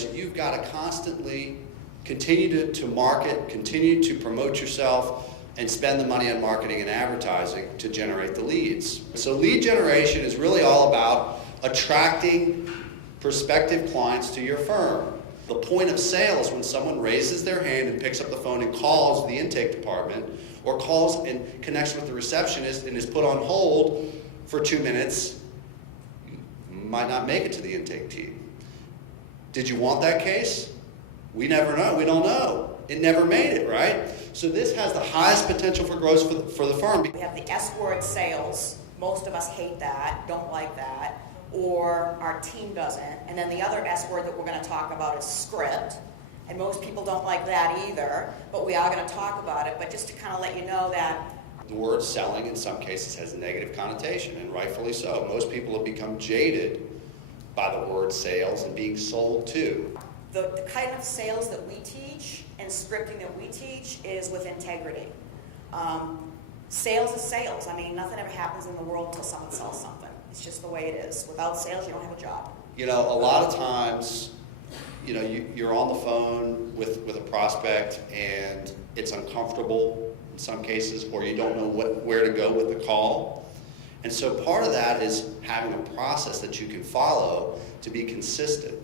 generation, you've got to constantly continue to market, continue to promote yourself, and spend the money on marketing and advertising to generate the leads. So lead generation is really all about attracting prospective clients to your firm. The point of sale is when someone raises their hand and picks up the phone and calls the intake department, or calls in connection with the receptionist and is put on hold for 2 minutes, you might not make it to the intake team. Did you want that case? We never know. We don't know. It never made it, right? So this has the highest potential for growth for the firm. We have the S word, sales. Most of us hate that, don't like that, or our team doesn't. And then the other S word that we're going to talk about is script. And most people don't like that either, but we are going to talk about it. But just to kind of let you know that the word selling in some cases has a negative connotation, and rightfully so. Most people have become jaded by the word sales and being sold to. The kind of sales that we teach and scripting that we teach is with integrity. Sales is sales. I mean, nothing ever happens in the world until someone sells something. It's just the way it is. Without sales, you don't have a job. You know, a lot of times, you know, you're on the phone with a prospect and it's uncomfortable in some cases, or you don't know where to go with the call. And so part of that is having a process that you can follow to be consistent,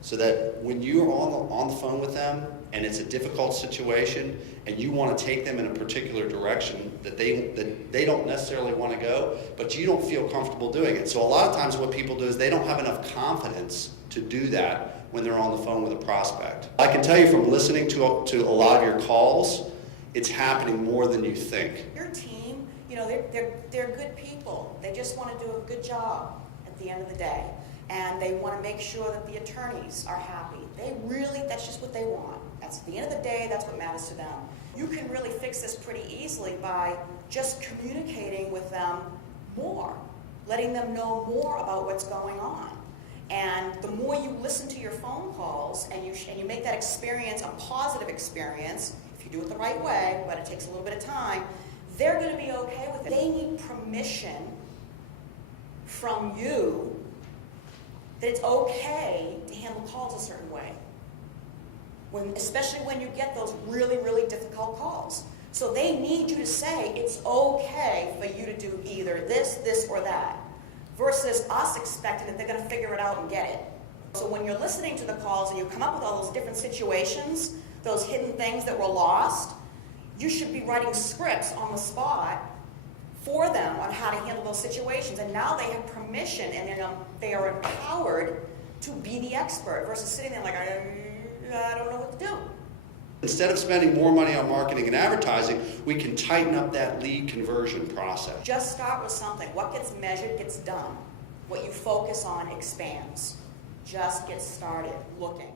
so that when you're on the phone with them and it's a difficult situation and you want to take them in a particular direction that they don't necessarily want to go, but you don't feel comfortable doing it. So a lot of times what people do is they don't have enough confidence to do that when they're on the phone with a prospect. I can tell you from listening to a lot of your calls, it's happening more than you think. Your team, you know, they're good people. They just want to do a good job at the end of the day. And they want to make sure that the attorneys are happy. That's just what they want. That's at the end of the day, that's what matters to them. You can really fix this pretty easily by just communicating with them more, letting them know more about what's going on. And the more you listen to your phone calls and you make that experience a positive experience, if you do it the right way, but it takes a little bit of time, they're going to be okay with it. They need permission from you that it's okay to handle calls a certain way, especially when you get those really, really difficult calls. So they need you to say it's okay for you to do either this, or that, versus us expecting that they're going to figure it out and get it. So when you're listening to the calls and you come up with all those different situations, those hidden things that were lost, you should be writing scripts on the spot for them on how to handle those situations. And now they have permission and they are empowered to be the expert versus sitting there like, I don't know what to do. Instead of spending more money on marketing and advertising, we can tighten up that lead conversion process. Just start with something. What gets measured gets done. What you focus on expands. Just get started looking.